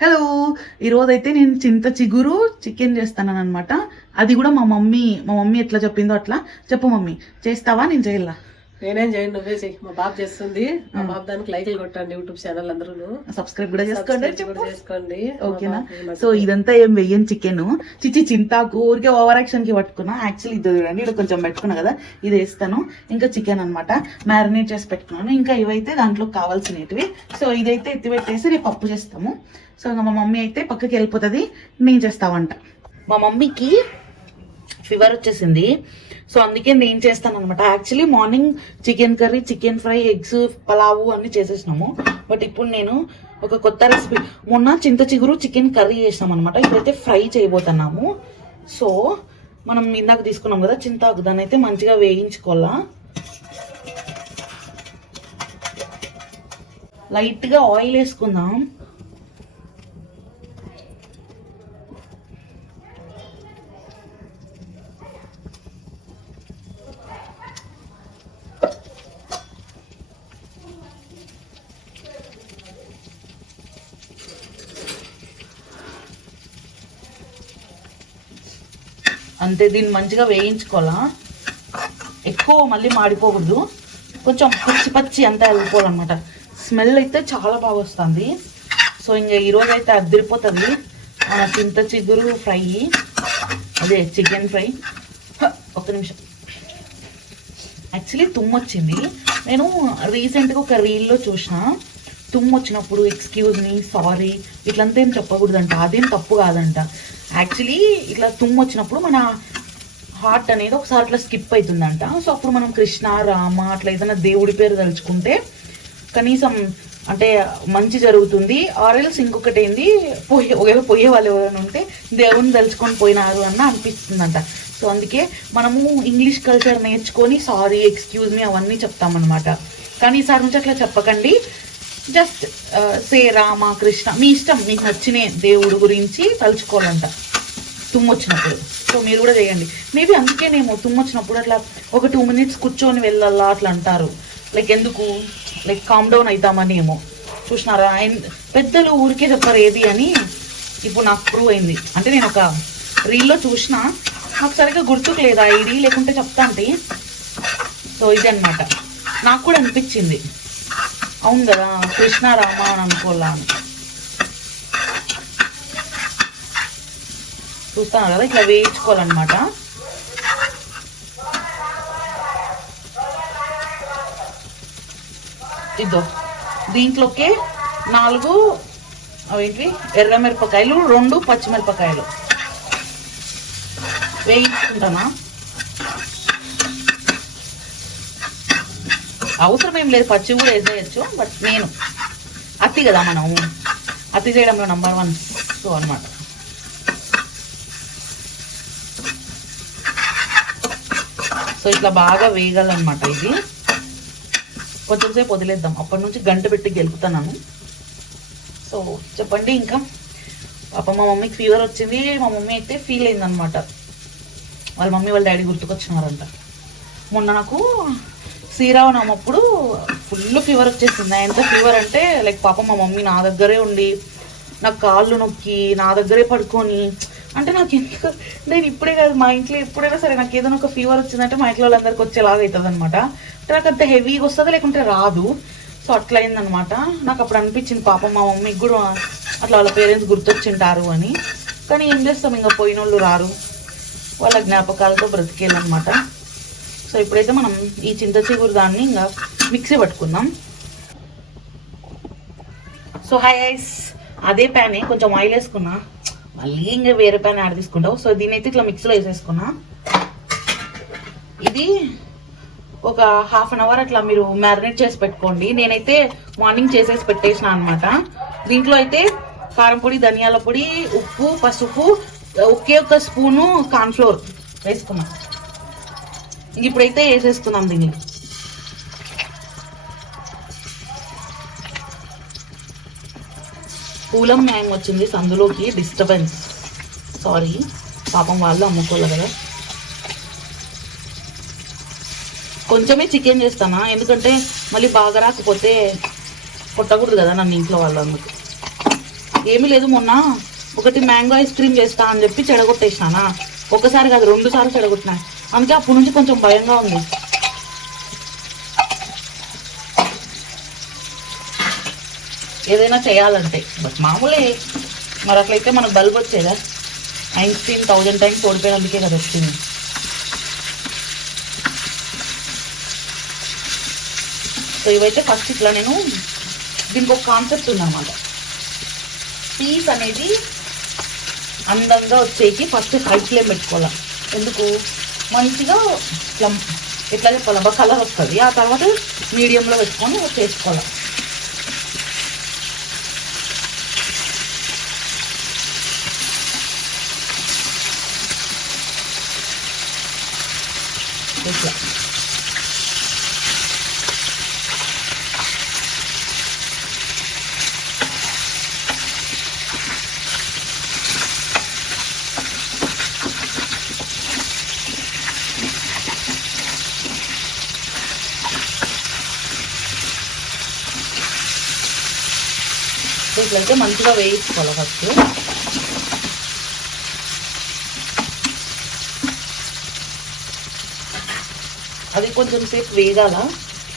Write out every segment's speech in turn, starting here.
Hello, ఈరోజైతే నేను చింత చిగురు చికెన్ చేస్తాను అనమాట. అది కూడా మా మమ్మీ ఎట్లా చెప్పిందో అట్లా చెప్పు మమ్మీ. చేస్తావా? నేను చేయాలా? నేనేం చేయండి, నువ్వే చెయ్యి. మా బాబు చేస్తుంది. మా బాబు దానికి లైక్లు కొట్టండి. యూట్యూబ్ ఛానల్ అందరూ సబ్స్క్రైబ్ కూడా చేసుకోండి. ఓకేనా? సో ఇదంతా ఏం వెయ్యని చికెన్ చింతాకు ఊరికే ఓవర్ యాక్షన్ కి పట్టుకున్నా. యాక్చువల్లీ ఇది చూడండి, ఇక్కడ కొంచెం పెట్టుకున్నా కదా, ఇది వేస్తాను. ఇంకా చికెన్ అనమాట మ్యారినేట్ చేసి పెట్టుకున్నాను. ఇంకా ఇవైతే దాంట్లో కావాల్సినవి. సో ఇదైతే ఎత్తిపెట్టేసి రేపు పప్పు చేస్తాము. సో ఇంకా మా మమ్మీ అయితే పక్కకి వెళ్ళిపోతుంది, నేను చేస్తావంట. మా మమ్మీకి ఫీవర్ వచ్చేసింది, సో అందుకే నేను చేస్తాను అనమాట. Actually morning chicken curry, chicken fry, eggs, pulao అన్ని చేసేసినాము. బట్ ఇప్పుడు నేను ఒక కొత్త రెసిపీ, మొన్న చింత చిగురు చికెన్ కర్రీ చేసినాం అనమాట. ఇప్పుడైతే ఫ్రై చేయబోతున్నాము. సో మనం ఇందాక తీసుకున్నాం కదా చింతాకు, దాన్ని అయితే మంచిగా వేయించుకోవాలా. లైట్గా ఆయిల్ వేసుకుందాం. అంతే, దీన్ని మంచిగా వేయించుకోవాలా. ఎక్కువ మళ్ళీ మాడిపోకూడదు, కొంచెం పచ్చి పచ్చి అంతా వెళ్ళిపోవాలన్నమాట. స్మెల్ అయితే చాలా బాగా వస్తుంది. సో ఇంకా ఈరోజు అయితే అదిరిపోతుంది మన చింత చిగురు ఫ్రై, అదే చికెన్ ఫ్రై. ఒక్క నిమిషం, యాక్చువల్లీ తుమ్మొచ్చింది. నేను రీసెంట్గా ఒక రీల్లో చూసిన, తుమ్ము వచ్చినప్పుడు ఎక్స్క్యూజ్ మీ, సారీ ఇట్లంతా ఏం చెప్పకూడదంట. అదేం తప్పు కాదంట. యాక్చువల్లీ ఇట్లా తుమ్ము వచ్చినప్పుడు మన హార్ట్ అనేది ఒకసారి అట్లా స్కిప్ అవుతుందంట. సో అప్పుడు మనం కృష్ణ, రామ అట్లా ఏదైనా దేవుడి పేరు తలుచుకుంటే కనీసం అంటే మంచి జరుగుతుంది. ఆర్ఎల్స్ ఇంకొకటి ఏంది, పోయే వాళ్ళు ఎవరైనా ఉంటే దేవుడిని తలుచుకొని పోయినారు అన్న అనిపిస్తుందంట. సో అందుకే మనము ఇంగ్లీష్ కల్చర్ నేర్చుకొని సారీ, ఎక్స్క్యూజ్ మీ అవన్నీ చెప్తామన్నమాట. కానీ ఈసారి నుంచి అట్లా చెప్పకండి. జస్ట్ సే రామ, కృష్ణ, మీ ఇష్టం, మీకు నచ్చిన దేవుడు గురించి తలుచుకోవాలంట తుమ్ము వచ్చినప్పుడు. సో మీరు కూడా చేయండి. మేబీ అందుకేనేమో తుమ్ము వచ్చినప్పుడు అట్లా ఒక 2 minutes కూర్చొని వెళ్ళాలా అట్లా అంటారు. లైక్ ఎందుకు, లైక్ కామ్ డౌన్ అవుతామని ఏమో. చూసినారా, పెద్దలు ఊరికే చెప్పారు ఏది అని. ఇప్పుడు నాకు ప్రూవ్ అయింది. అంటే నేను ఒక రీల్లో చూసిన, నాకు సరిగ్గా గుర్తుకు లేదా ఈ రీల్, లేకుంటే చెప్తా అంటే. సో ఇది అనమాట, నాకు కూడా అనిపించింది అవును కదా కృష్ణ రామ అని అనుకోలా అని. చూస్తాను కదా, ఇట్లా వేయించుకోవాలన్నమాట. ఇదో దీంట్లోకి 4 అవేంటి ఎర్రమిరపకాయలు, 2 పచ్చిమిరపకాయలు వేయించుకుంటానా. అవసరం ఏం లేదు, పచ్చి కూడా వేసేయచ్చు. బట్ నేను అత్తి కదా, మనం అత్తి చేయడంలో నంబర్ 1. సో అనమాట. సో ఇట్లా బాగా వేగాలన్నమాట. ఇది కొంచెం సేపు వదిలేద్దాం. అప్పటి నుంచి గంట పెట్టి గెలుపుతున్నాను. సో చెప్పండి ఇంకా. పాప మా మమ్మీకి ఫీవర్ వచ్చింది. మా మమ్మీ అయితే ఫీల్ అయిందనమాట. వాళ్ళ మమ్మీ వాళ్ళ డాడీ గుర్తుకొచ్చినారంట. మొన్న నాకు శ్రీరామనవమి అప్పుడు ఫుల్ ఫీవర్ వచ్చేసింది. ఎంత ఫీవర్ అంటే లైక్ పాప మా మమ్మీ నా దగ్గరే ఉండి, నాకు కాళ్ళు నొక్కి నా దగ్గరే పడుకొని, అంటే నాకు ఎందుకు, నేను ఇప్పుడే కాదు మా ఇంట్లో ఎప్పుడైనా సరే నాకు ఏదైనా ఒక ఫీవర్ వచ్చిందంటే మా ఇంట్లో వాళ్ళందరికీ వచ్చేలాగా అవుతుంది అనమాట. అంటే నాకు అంత హెవీగా వస్తుంది, లేకుంటే రాదు. సో అట్లా అయిందనమాట. నాకు అప్పుడు అనిపించింది పాపం మా మమ్మీకి కూడా అట్లా వాళ్ళ పేరెంట్స్ గుర్తొచ్చింటారు అని. కానీ ఏం చేస్తాం, ఇంకా పోయిన వాళ్ళు రారు, వాళ్ళ జ్ఞాపకాలతో బ్రతికేయాలన్నమాట. సో ఇప్పుడైతే మనం ఈ చింత చిగురు దాన్ని ఇంకా మిక్సీ పట్టుకుందాం. సో హాయ్ ఐస్, అదే ప్యానే కొంచెం ఆయిల్ వేసుకున్నా, మళ్ళీ ఇంకా వేరే ప్యాన్ యాడ్ తీసుకుంటావు. సో దీని అయితే ఇట్లా మిక్సీలో వేసేసుకున్నా. ఇది ఒక 1/2 hour అట్లా మీరు మ్యారినేట్ చేసి పెట్టుకోండి. నేనైతే మార్నింగ్ చేసేసి పెట్టేసిన అనమాట. దీంట్లో అయితే కారం పొడి, ధనియాల పొడి, ఉప్పు, పసుపు, ఒకే ఒక స్పూను కార్న్ఫ్లోర్ వేసుకున్నాం. ఇప్పుడైతే వేసేసుకున్నాం దీన్ని. పూలం న్యాయం వచ్చింది సందులోకి, డిస్టర్బెన్స్, సారీ. పాపం వాళ్ళు అమ్ముకోవాలి కదా. కొంచెమే చికెన్ చేస్తానా, ఎందుకంటే మళ్ళీ బాగా రాకపోతే కొట్టకూడదు కదా నన్ను ఇంట్లో వాళ్ళందుకు. ఏమీ లేదు, మొన్న ఒకటి మ్యాంగో ఐస్ క్రీమ్ చేస్తా అని చెప్పి చెడగొట్టేసినానా. ఒకసారి కాదు 2 సార్లు చెడగొట్టినా. అందుకే అప్పటి నుంచి కొంచెం భయంగా ఉంది. ఏదైనా చేయాలంటే బట్ మామూలే. మరి అట్లయితే మనకు బల్బ్ వచ్చేదా? ఐన్స్టీన్ 1000 టైమ్స్ ఓడిపోయినందుకే కదా వచ్చింది. సో ఇవైతే ఫస్ట్ ఇట్లా నేను దీనికి ఒక కాన్సెప్ట్ ఉందన్నమాట. పీస్ అనేది అందంగా వచ్చేకి ఫస్ట్ హై ఫ్లేమ్ పెట్టుకోవాలి. ఎందుకు? మంచిగా ఇట్లా ఎట్లా చెప్పాలి, బాగా కలర్ వస్తుంది. ఆ తర్వాత మీడియంలో పెట్టుకొని చేసుకోవాలి. ఇట్లా ఇట్లయితే మంచిగా వేయించుకోవాలి ఫస్ట్. అది కొంచెం సేపు వేగాల.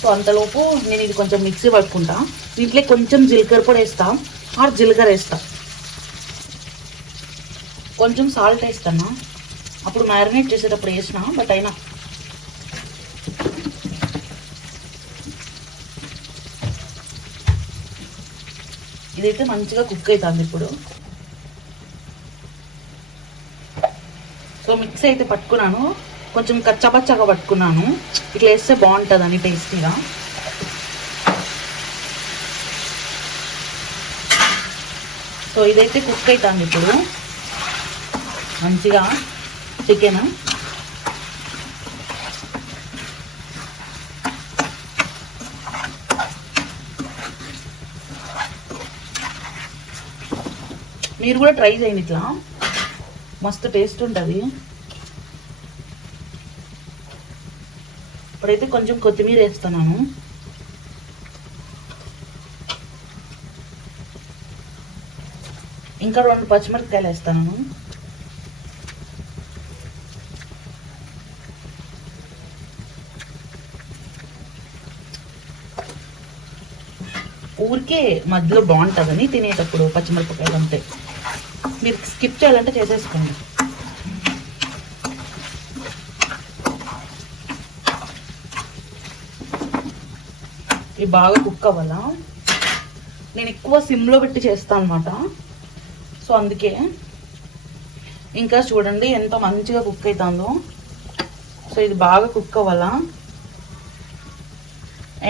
సో అంతలోపు నేను ఇది కొంచెం మిక్సీ పట్టుకుంటా. దీంట్లో కొంచెం జీలకర్ర పొడి వేస్తా, జీలకర్ర వేస్తా, కొంచెం సాల్ట్ వేస్తాను. అప్పుడు మ్యారినేట్ చేసేటప్పుడు వేసిన, బట్ అయినా ఇదైతే మంచిగా కుక్ అవుతుంది ఇప్పుడు. సో మిక్స్ అయితే పట్టుకున్నాను, కొంచెం కచ్చాపచ్చాగా పట్టుకున్నాను. ఇట్లా వేస్తే బాగుంటుందని టేస్టీగా. సో ఇదైతే కుక్ అవుతుంది ఇప్పుడు మంచిగా చికెన్. మీరు కూడా ట్రై చేయండి, ఇట్లా మస్తు టేస్ట్ ఉంటుంది. ఇప్పుడైతే కొంచెం కొత్తిమీర వేస్తున్నాను. ఇంకా 2 పచ్చిమిరపకాయలు వేస్తాను. ఊరికే మధ్యలో బాగుంటుందని తినేటప్పుడు పచ్చిమిరపకాయలు అంతే. మీరు స్కిప్ చేయాలంటే చేసేసుకోండి. ఇవి బాగా కుక్ అవ్వాలా. నేను ఎక్కువ సిమ్లో పెట్టి చేస్తాను అనమాట. సో అందుకే ఇంకా చూడండి ఎంత మంచిగా కుక్ అవుతుందో. సో ఇది బాగా కుక్ అవ్వాలా.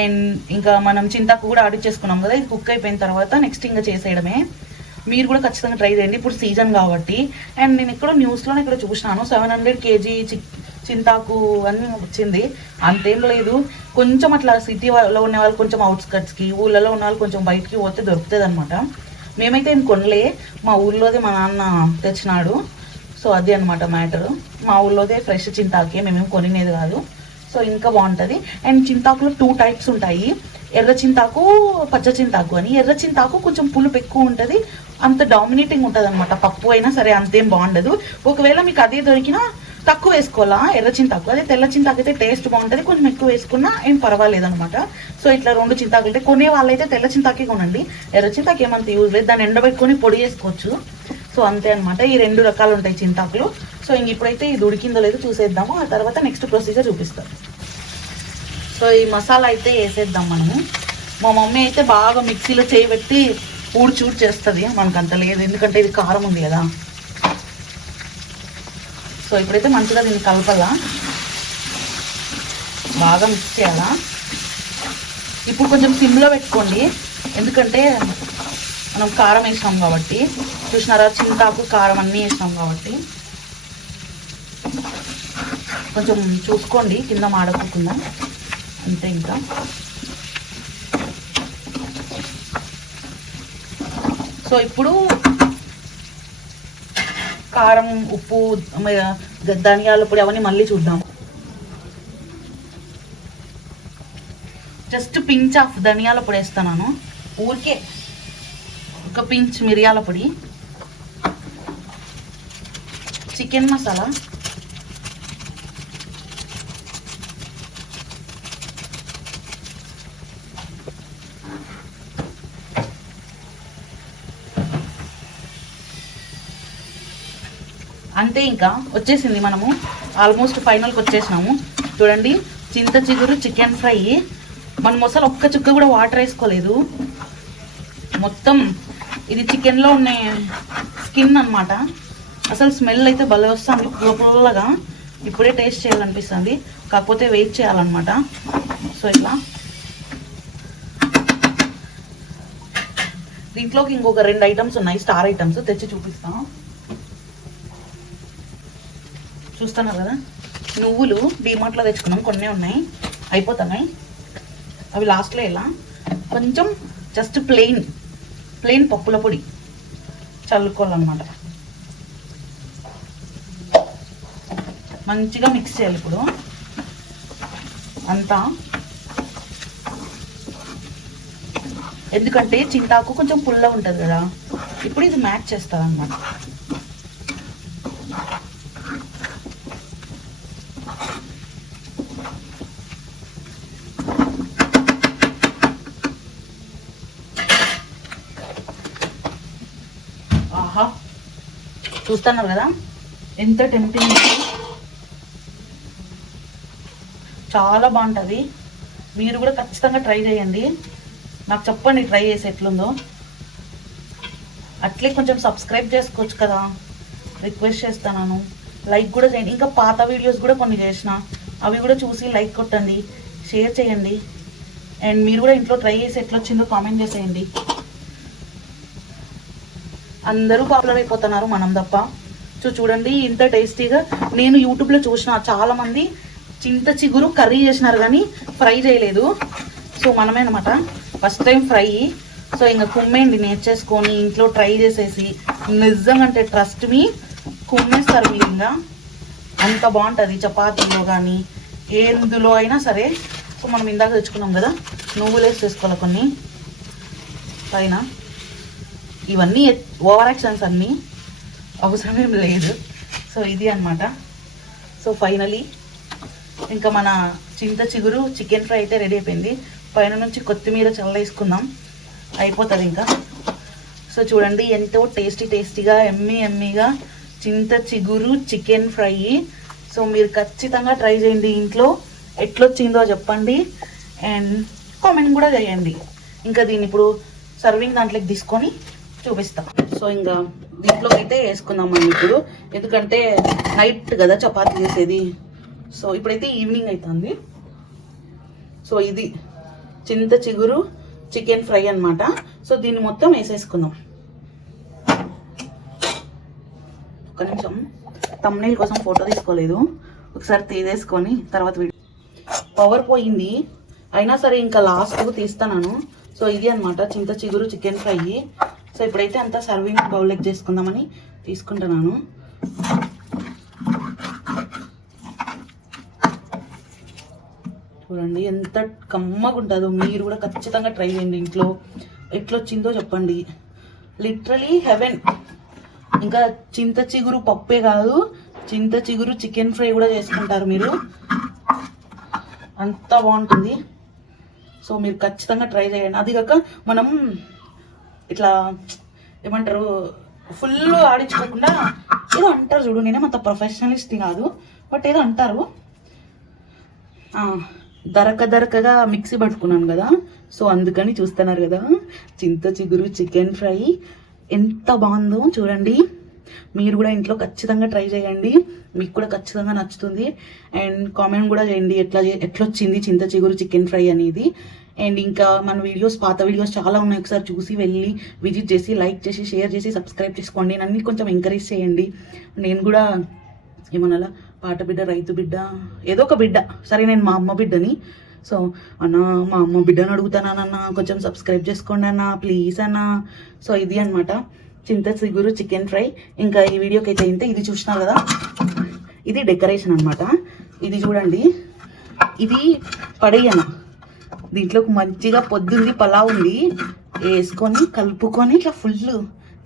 అండ్ ఇంకా మనం చింతాకు కూడా ఆడిచ్చేసుకున్నాం కదా, ఇది కుక్ అయిపోయిన తర్వాత నెక్స్ట్ ఇంకా చేసేయడమే. మీరు కూడా ఖచ్చితంగా ట్రై చేయండి, ఇప్పుడు సీజన్ కాబట్టి. అండ్ నేను ఇక్కడ న్యూస్లోనే ఇక్కడ చూసినాను 700 kg చింతాకు అని వచ్చింది. అంతేం లేదు, కొంచెం అట్లా సిటీలో ఉన్న వాళ్ళు కొంచెం అవుట్స్కట్స్కి, ఊళ్ళలో ఉన్న వాళ్ళు కొంచెం బయటికి పోతే దొరుకుతుంది అనమాట. మేమైతే ఏం కొనలే, మా ఊళ్ళోదే మా నాన్న తెచ్చినాడు. సో అది అనమాట మ్యాటర్. మా ఊళ్ళోదే ఫ్రెష్ చింతాకే, మేమేం కొనినేది కాదు. సో ఇంకా బాగుంటుంది. అండ్ చింతాకులో 2 టైప్స్ ఉంటాయి, ఎర్ర చింతాకు, పచ్చ చింతాకు అని. ఎర్ర చింతాకు కొంచెం పులుపు ఎక్కువ ఉంటుంది, అంత డామినేటింగ్ ఉంటుంది అనమాట. పప్పు అయినా సరే అంతేం బాగుండదు. ఒకవేళ మీకు అదే దొరికినా తక్కువ వేసుకోవాలా ఎర్ర చింతాకు. అదే తెల్ల చింతాకు అయితే టేస్ట్ బాగుంటుంది, కొంచెం ఎక్కువ వేసుకున్నా ఏం పర్వాలేదు అనమాట. సో ఇట్లా 2 చింతాకులు అయితే కొనే వాళ్ళైతే తెల్ల చింతాకే కొనండి. ఎర్ర చింతాకు ఏమంత యూజ్ లేదు, దాన్ని ఎండబెట్టుకొని పొడి చేసుకోవచ్చు. సో అంతే అనమాట. ఈ 2 రకాలు ఉంటాయి చింతాకులు. సో ఇంక ఇప్పుడైతే ఇది ఉడికిందో లేదో చూసేద్దాము, ఆ తర్వాత నెక్స్ట్ ప్రొసీజర్ చూపిస్తాను. సో ఈ మసాలా అయితే వేసేద్దాం మనము. మా మమ్మీ అయితే బాగా మిక్సీలో చేయబెట్టి ఊడ్చూడ్ చేస్తుంది, మనకు అంత లేదు ఎందుకంటే ఇది కారం ఉంది కదా. సో ఇప్పుడైతే మంచిగా దీన్ని కలపాలా, బాగా మిక్స్ చేయాలా. ఇప్పుడు కొంచెం సిమ్లో పెట్టుకోండి, ఎందుకంటే మనం కారం వేసినాం కాబట్టి. చూసినారా, చింతాకు కారం అన్నీ వేసినాం కాబట్టి కొంచెం చూసుకోండి కింద మాడకుండా, అంతే. ఇంకా సో ఇప్పుడు కారం, ఉప్పు, ధనియాల పొడి అవన్నీ మళ్ళీ చూద్దాం. జస్ట్ పించ్ ఆఫ్ ధనియాల పొడి వేస్తున్నాను, ఊరికే ఒక ఒక పించ్ మిరియాల పొడి, చికెన్ మసాలా, అంతే. ఇంకా వచ్చేసింది, మనము ఆల్మోస్ట్ ఫైనల్కి వచ్చేసినాము. చూడండి, చింత చిగురు చికెన్ ఫ్రై. మనం అసలు ఒక్క చుక్క కూడా వాటర్ వేసుకోలేదు. మొత్తం ఇది చికెన్లో ఉన్న స్కిన్ అన్నమాట. అసలు స్మెల్ అయితే భలే వస్తుంది, పుల్లగా. ఇప్పుడే టేస్ట్ చేయాలనిపిస్తుంది, కాకపోతే వెయిట్ చేయాలన్నమాట. సో ఇట్లా దీంట్లోకి ఇంకొక 2 ఐటమ్స్ ఉన్నాయి, స్టార్ ఐటమ్స్, తెచ్చి చూపిస్తాం. చూస్తున్నారు కదా, నువ్వులు డీమార్ట్లో తెచ్చుకున్నాం, కొన్ని ఉన్నాయి, అయిపోతున్నాయి. అవి లాస్ట్లో ఇలా కొంచెం జస్ట్ ప్లెయిన్ పప్పుల పొడి చల్లుకోవాలన్నమాట. మంచిగా మిక్స్ చేయాలి ఇప్పుడు అంతా. ఎందుకంటే చింతాకు కొంచెం పుల్ల ఉంటుంది కదా, ఇప్పుడు ఇది మ్యాచ్ చేస్తుంది అన్నమాట. ఆహా, చూస్తున్నారు కదా ఎంత టెంప్టింగ్, చాలా బాగుంటుంది. మీరు కూడా ఖచ్చితంగా ట్రై చేయండి, నాకు చెప్పండి ట్రై చేసి ఎట్లుందో. అట్లే కొంచెం సబ్స్క్రైబ్ చేసుకోవచ్చు కదా, రిక్వెస్ట్ చేస్తున్నాను. లైక్ కూడా చేయండి. ఇంకా పాత వీడియోస్ కూడా కొన్ని చేసిన, అవి కూడా చూసి లైక్ కొట్టండి, షేర్ చేయండి. అండ్ మీరు కూడా ఇంట్లో ట్రై చేసి ఎట్లొచ్చిందో కామెంట్ చేసేయండి. అందరూ పాపులర్ అయిపోతున్నారు, మనం తప్ప. సో చూడండి ఇంత టేస్టీగా. నేను యూట్యూబ్లో చూసిన చాలామంది చింత చిగురు కర్రీ చేసినారు కానీ ఫ్రై చేయలేదు. సో మనమే అనమాట ఫస్ట్ టైం ఫ్రై. సో ఇంకా కుమ్మేండి, నేర్చేసుకొని ఇంట్లో ట్రై చేసేసి, నిజంగా అంటే ట్రస్ట్ మీ, కుమ్మేస్తారు మీరు. ఇంకా అంత బాగుంటుంది చపాతీలో కానీ ఎందులో అయినా సరే. సో మనం ఇందాక తెచ్చుకున్నాం కదా, నువ్వులు వేసేసుకోవాలి కొన్ని పైన. ఇవన్నీ ఓవర్ యాక్షన్స్ అన్నీ అవసరమేం లేదు. సో ఇది అన్నమాట. సో ఫైనలీ ఇంకా మన చింత చిగురు చికెన్ ఫ్రై అయితే రెడీ అయిపోయింది. పైన నుంచి కొత్తిమీర చల్లేసుకుందాం, అయిపోతుంది ఇంకా. సో చూడండి ఎంతో టేస్టీగా ఎమ్మీగా చింత చిగురు చికెన్ ఫ్రై. సో మీరు ఖచ్చితంగా ట్రై చేయండి ఇంట్లో, ఎట్లొచ్చిందో చెప్పండి అండ్ కామెంట్ కూడా చేయండి. ఇంకా దీన్ని ఇప్పుడు సర్వింగ్ దాంట్లోకి తీసుకొని చూపిస్తాం. సో ఇంకా దీంట్లోకి అయితే వేసుకుందాం మనం ఇప్పుడు, ఎందుకంటే నైట్ కదా చపాతీ చేసేది. సో ఇప్పుడైతే ఈవినింగ్ అవుతుంది. సో ఇది చింత చిగురు చికెన్ ఫ్రై అన్నమాట. సో దీన్ని మొత్తం వేసేసుకుందాం. ఒక నిమిషం, థంబ్నెయిల్ కోసం ఫోటో తీసుకోలేదు, ఒకసారి తీసేసుకొని తర్వాత వీడియో. పవర్ పోయింది అయినా సరే ఇంకా లాస్ట్కు తీస్తాను. సో ఇది అన్నమాట చింత చిగురు చికెన్ ఫ్రై. సో ఇప్పుడైతే అంతా సర్వింగ్ బౌల్లోకి చేసుకుందామని తీసుకుంటున్నాను. చూడండి ఎంత కమ్మగా ఉంటుందో, మీరు కూడా ఖచ్చితంగా ట్రై చేయండి ఇంట్లో, ఎట్లొచ్చిందో చెప్పండి. Literally heaven. ఇంకా చింత చిగురు పప్పే కాదు, చింత చిగురు చికెన్ ఫ్రై కూడా చేసుకుంటారు మీరు, అంత బాగుంటుంది. సో మీరు ఖచ్చితంగా ట్రై చేయండి. అది కాక మనం ఇట్లా ఏమంటారు, ఫుల్ ఆడించుకోకుండా ఏదో అంటారు చూడు, నేనేమంత ప్రొఫెషనలిస్ట్ కాదు, బట్ ఏదో అంటారు, దరకగా మిక్సీ పట్టుకున్నాను కదా. సో అందుకని చూస్తున్నారు కదా, చింత చిగురు చికెన్ ఫ్రై ఎంత బాగుందో చూడండి. మీరు కూడా ఇంట్లో ఖచ్చితంగా ట్రై చేయండి, మీకు కూడా ఖచ్చితంగా నచ్చుతుంది. అండ్ కామెంట్ కూడా చేయండి ఎట్లొచ్చింది చింత చిగురు చికెన్ ఫ్రై అనేది. అండ్ ఇంకా మన వీడియోస్, పాత వీడియోస్ చాలా ఉన్నాయి, ఒకసారి చూసి వెళ్ళి విజిట్ చేసి లైక్ చేసి షేర్ చేసి సబ్స్క్రైబ్ చేసుకోండి. నన్ను కొంచెం ఎంకరేజ్ చేయండి. నేను కూడా ఏమన్నా పాట బిడ్డ, రైతు బిడ్డ, ఏదో ఒక బిడ్డ, సరే నేను మా అమ్మ బిడ్డని. సో అన్న, మా అమ్మ బిడ్డను అడుగుతానన్న, కొంచెం సబ్స్క్రైబ్ చేసుకోండి అన్న ప్లీజ్ అన్న. సో ఇది అన్నమాట చింత చిగురు చికెన్ ఫ్రై. ఇంకా ఈ వీడియోకి అయితే ఇంతే. ఇది చూసినారు కదా, ఇది డెకరేషన్ అన్నమాట. ఇది చూడండి, ఇది పడేయన, దీంట్లోకి మంచిగా పొద్దుంది పలావ్ ఉంది, వేసుకొని కలుపుకొని ఇట్లా ఫుల్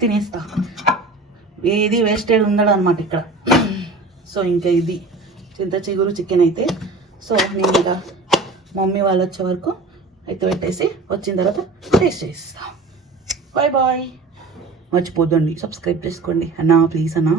తినేస్తా. ఏది వేస్టెడ్ ఉండదు అనమాట ఇక్కడ. సో ఇంకా ఇది చింత చిగురు చికెన్ అయితే. సో నేను ఇంకా మమ్మీ వాళ్ళు వచ్చే వరకు అయితే పెట్టేసి వచ్చిన తర్వాత టేస్ట్ చేస్తా. Bye bye. మర్చిపోద్దండి, సబ్స్క్రైబ్ చేసుకోండి అన్నా, ప్లీజ్ అన్నా.